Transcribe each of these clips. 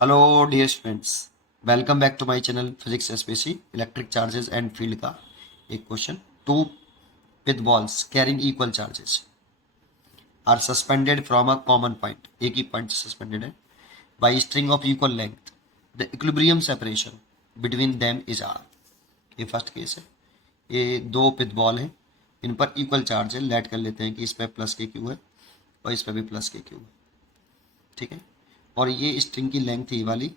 Hello dear students, welcome back to my channel physics SPC electric charges and field का एक क्वेश्चन। Two with balls carrying equal charges are suspended from a common point, एक ही point से suspended है, by string of equal length. The equilibrium separation between them is R. ये first case है। ये दो पिथ बॉल हैं, इन पर इक्वल चार्ज है। लेट कर लेते हैं कि इस पर प्लस के क्यू है और इस पर भी प्लस के क्यू है, ठीक है। और ये स्ट्रिंग की लेंथ ये वाली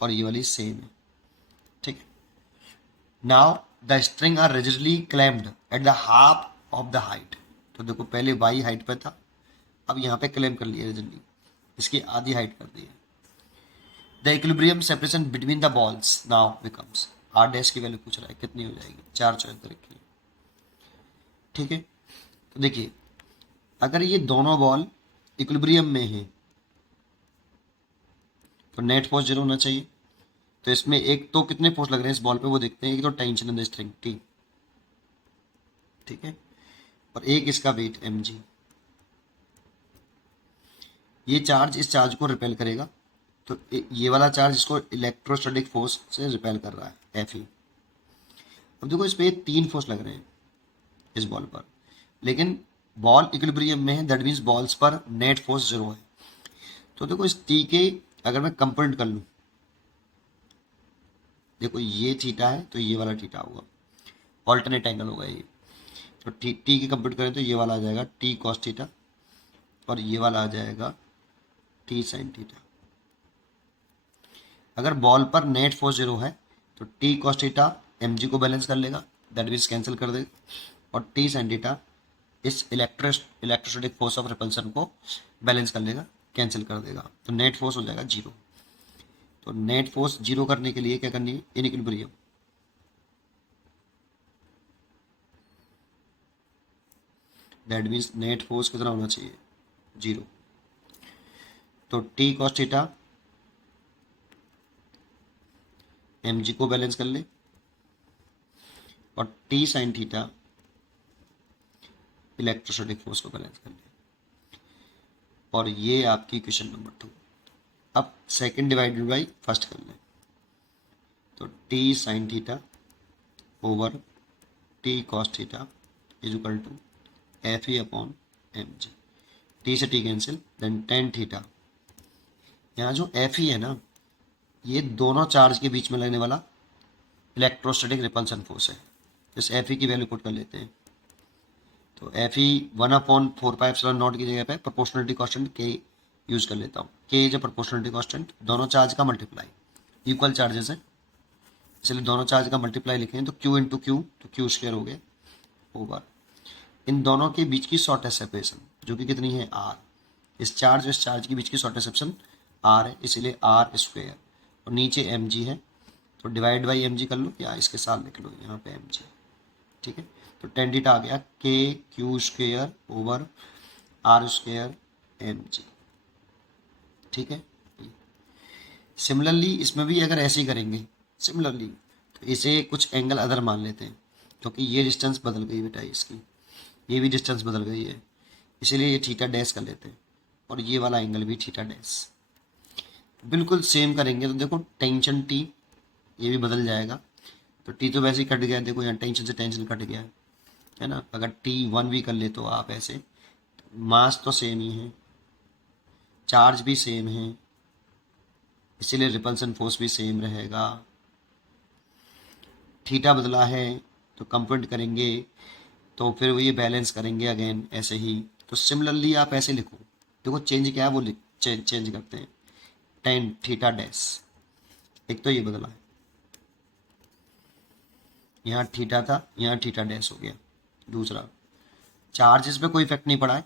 और ये वाली सेम है, ठीक है। Now the string are rigidly clamped at the half of the height. तो देखो पहले वाई हाइट पे था, अब यहाँ पे क्लेम कर लिया रिजिडली, इसकी आधी हाइट कर दी है। The equilibrium separation between the balls now becomes, R dash की वैल्यू पूछ रहा है कितनी हो जाएगी, चार चॉइस दे रखी है, ठीक है। तो देखिए अगर ये दोनों बॉल इक्विलिब्रियम में है तो नेट फोर्स जीरो होना चाहिए। तो इसमें एक तो कितने फोर्स लग रहे हैं इस बॉल पे वो देखते हैं। एक तो tension in the string T, ठीक है, और एक इसका वेट एम जी। ये चार्ज इस चार्ज को रिपेल करेगा, तो ये वाला चार्ज इसको इलेक्ट्रोस्टैटिक फोर्स से रिपेल कर रहा है, एफ ई। अब देखो इस पे तीन फोर्स लग रहे हैं इस बॉल पर, लेकिन बॉल इक्विलिब्रियम में है, दैट मीन्स बॉल्स पर नेट फोर्स जीरो है। तो देखो इस टी के अगर मैं कंपोनेंट कर लूँ, देखो ये थीटा है तो ये वाला थीटा होगा, ऑल्टरनेट एंगल होगा ये। तो टी की कंप्यूट करें तो ये वाला आ जाएगा टी कॉस थीटा और ये वाला आ जाएगा टी साइन थीटा। अगर बॉल पर नेट फोर्स जीरो है तो T cos theta M G को बैलेंस कर लेगा, दैट मीन्स कैंसिल कर देगा, और टी साइन थीटा इस इलेक्ट्रोस्टैटिक फोर्स ऑफ रिपल्सन को बैलेंस कर लेगा, कैंसिल कर देगा। तो नेट फोर्स हो जाएगा जीरो। तो नेट फोर्स जीरो करने के लिए क्या करनी है, in equilibrium. That means net force कितना होना चाहिए, जीरो। तो T cos theta M G को बैलेंस कर ले और T sine theta electrostatic force को बैलेंस कर ले, और ये आपकी क्वेश्चन नंबर 2। अब सेकंड डिवाइडेड बाई फर्स्ट कर लें, तो T sine theta over T cos theta is equal to F E upon M G. T से T cancel, then tan theta. यहाँ जो एफ ई है ना, ये दोनों चार्ज के बीच में लगने वाला इलेक्ट्रोस्टैटिक रिपल्सन फोर्स है। इस एफ ई की वैल्यू पुट कर लेते हैं, तो एफ ई 1/4πε0 की जगह पे प्रोपोर्शनलिटी कांस्टेंट के यूज कर लेता हूँ। के इज अ प्रोपोर्शनलिटी कांस्टेंट, दोनों चार्ज का मल्टीप्लाई, इक्वल चार्जेस है इसलिए दोनों चार्ज का मल्टीप्लाई लिखें तो क्यू इंटू क्यू, तो क्यू स्क्वायर हो गया ओवर इन दोनों के बीच की शॉर्टेस्ट सेपरेशन जो कि कितनी है आर। इस चार्ज और इस चार्ज के बीच की शॉर्टेस्ट सेपरेशन आर है, इसीलिए आर स्क्वायर, और नीचे एम जी है तो डिवाइड बाई एम जी कर लो या इसके साथ लिख लो यहाँ पे एम जी, ठीक है। तो टेन थीटा आ गया K Q square over R square M G, ठीक है। सिमिलरली इसमें भी अगर ऐसे ही करेंगे सिमिलरली, तो इसे कुछ एंगल अदर मान लेते हैं, क्योंकि ये डिस्टेंस बदल गई बेटा इसकी, ये भी डिस्टेंस बदल गई है, इसीलिए ये थीटा डैश कर लेते हैं, और ये वाला एंगल भी थीटा डैश। बिल्कुल सेम करेंगे तो देखो टेंशन टी ये भी बदल जाएगा, तो टी तो वैसे ही कट गया, देखो यहाँ टेंशन से टेंशन कट गया है ना। अगर टी वन भी कर ले तो आप ऐसे, मास तो सेम ही है, चार्ज भी सेम है, इसीलिए रिपल्सन फोर्स भी सेम रहेगा। थीटा बदला है तो कंप्यूट करेंगे तो फिर वो ये बैलेंस करेंगे अगेन ऐसे ही। तो सिमिलरली आप ऐसे लिखो, देखो चेंज क्या है वो चेंज करते हैं, टेन थीटा डैश, एक तो ये बदला है, यहाँ थीटा था यहाँ थीटा डैश हो गया। दूसरा चार्जेस पे कोई इफेक्ट नहीं पड़ा है,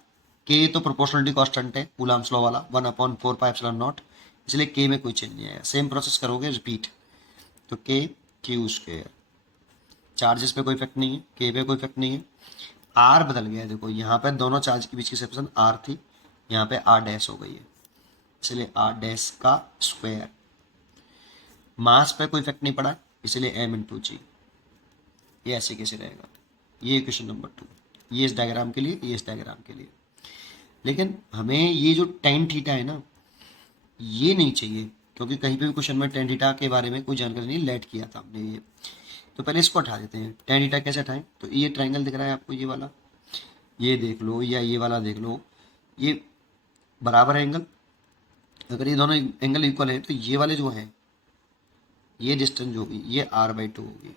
के तो प्रोपोर्शनलिटी कांस्टेंट है कूलम्ब्स लॉ वाला 1/4πε0, इसलिए के में कोई चेंज नहीं आया। सेम प्रोसेस करोगे रिपीट, तो के क्यू स्क्वायर, चार्जेस पे कोई इफेक्ट नहीं है, के पे कोई इफेक्ट नहीं है। आर बदल गया है, देखो यहाँ पे दोनों चार्ज के बीच की सेपरेशन आर थी, यहाँ पे आर डैश हो गई है, इसलिए आर डैश का स्क्वायर। मास पे कोई इफेक्ट नहीं पड़ा इसलिए एम इंटू जी, ये ऐसे कैसे रहेगा। ये क्वेश्चन नंबर 2, ये इस डायग्राम के लिए, ये इस डायग्राम के लिए। लेकिन हमें ये जो टेन थीटा है ना ये नहीं चाहिए, क्योंकि कहीं पे भी क्वेश्चन में टेन थीटा के बारे में कोई जानकारी नहीं, लेट किया था हमने ये। तो पहले इसको हटा देते हैं। टेन थीटा कैसे हटाएं? तो ये ट्राइंगल दिख रहा है आपको, ये वाला, ये देख लो, या ये वाला देख लो, ये बराबर है एंगल। अगर ये दोनों एंगल इक्वल है तो ये वाले जो है, ये डिस्टेंस जो होगी ये r/2 होगी।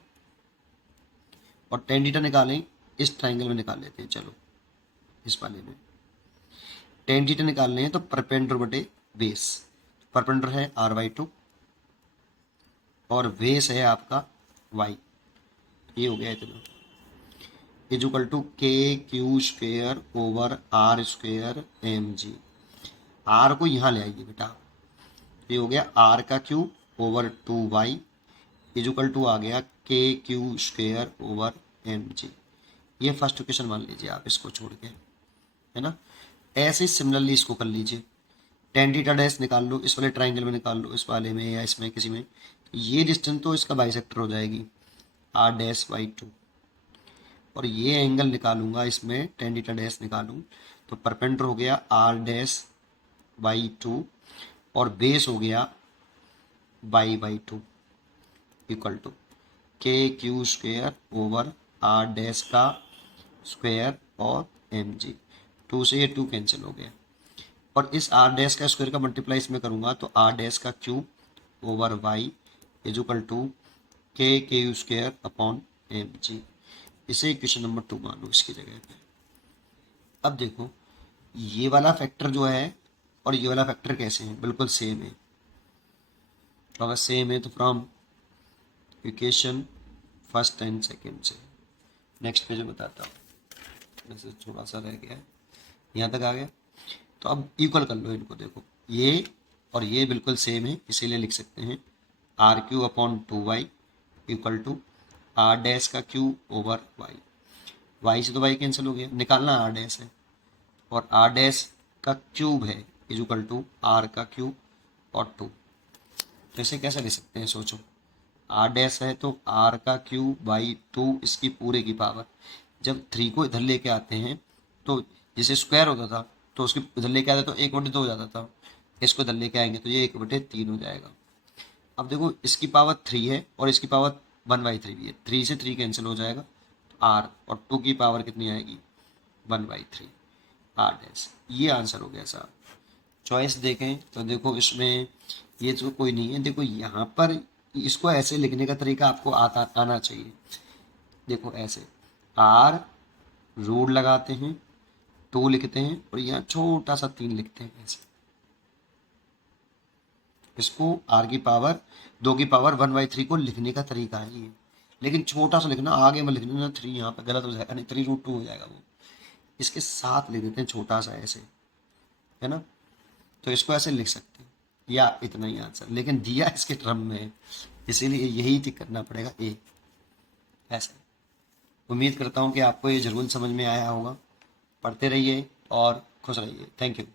और टेन थीटा निकालें, इस ट्राइंगल में निकाल लेते हैं। चलो इस वाले में टेन थीटा निकालने हैं तो परपेंडिकुलर बटे बेस। परपेंडिकुलर है r/2 और बेस है आपका y। ये हो गया इतना, is equal to KQ² over r² mg। r को यहाँ ले आइए बेटा, ये हो गया r का cube over 2y is equal to आ गया KQ² ओवर mg। ये फर्स्ट इक्वेशन मान लीजिए आप, इसको छोड़ के, है ना। ऐसे सिमिलरली इसको कर लीजिए। टेन थीटा डैश निकाल लो, इस वाले ट्राइंगल में निकाल लो, इस वाले में या इसमें किसी में। ये डिस्टेंस तो इसका बाइसेक्टर हो जाएगी r'/2। और ये एंगल निकालूंगा इसमें, टेन थीटा डैश निकालूं तो परपेंडिकुलर हो गया r'/2 और बेस हो गया y/2 equal to KQ² over r' का स्क्वायर और mg। 2 से ये 2 कैंसिल हो गया और इस r' का स्क्वायर का मल्टीप्लाई इसमें करूंगा तो r' का cube over y is equal to KQ² upon mg। इसे इक्वेशन नंबर 2 मान लो इसकी जगह पे। अब देखो ये वाला फैक्टर जो है और ये वाला फैक्टर कैसे हैं, बिल्कुल सेम है। तो अगर सेम है तो from equation first and second से। नेक्स्ट पेज में बताता हूँ, वैसे थोड़ा सा रह गया है, यहाँ तक आ गया। तो अब इक्वल कर लो इनको, देखो ये और ये बिल्कुल सेम है, इसीलिए लिख सकते हैं r³ upon 2y equal to r' का क्यूब ओवर y से तो y कैंसिल हो गया, निकालना r' है और r' का क्यूब है इज इक्वल टू r का क्यूब और 2। तो इसे कैसे लिख सकते हैं, सोचो, r' है तो r का क्यूब बाई 2 इसकी पूरे की पावर। जब 3 को इधर लेके आते हैं तो जिसे स्क्वायर होता था तो उसकी इधर लेके आते तो 1/2 हो जाता था, इसको इधर लेके आएंगे तो ये 1/3 हो जाएगा। अब देखो इसकी पावर 3 है और इसकी पावर 1/3 भी है, 3 से 3 कैंसिल हो जाएगा तो r, और 2 की पावर कितनी आएगी 1/3 r'। ये आंसर हो गया साहब। चॉइस देखें तो देखो इसमें ये तो कोई नहीं है, देखो यहाँ पर इसको ऐसे लिखने का तरीका आपको आना चाहिए। देखो ऐसे r रूट लगाते हैं, 2 लिखते हैं और यहाँ छोटा सा 3 लिखते हैं ऐसे। इसको r की पावर 2 की पावर 1/3 को लिखने का तरीका है ये, लेकिन छोटा सा लिखना, आगे में लिखना ना 3, यहाँ पे गलत हो जाएगा, नहीं 3√2 हो जाएगा वो। इसके साथ लिख देते हैं छोटा सा ऐसे, है ना। तो इसको ऐसे लिख सकते हैं या इतना ही आंसर, लेकिन दिया इसके टर्म में है इसीलिए यही टिक करना पड़ेगा ए ऐसे। उम्मीद करता हूँ कि आपको ये जरूर समझ में आया होगा। पढ़ते रहिए और खुश रहिए। Thank you.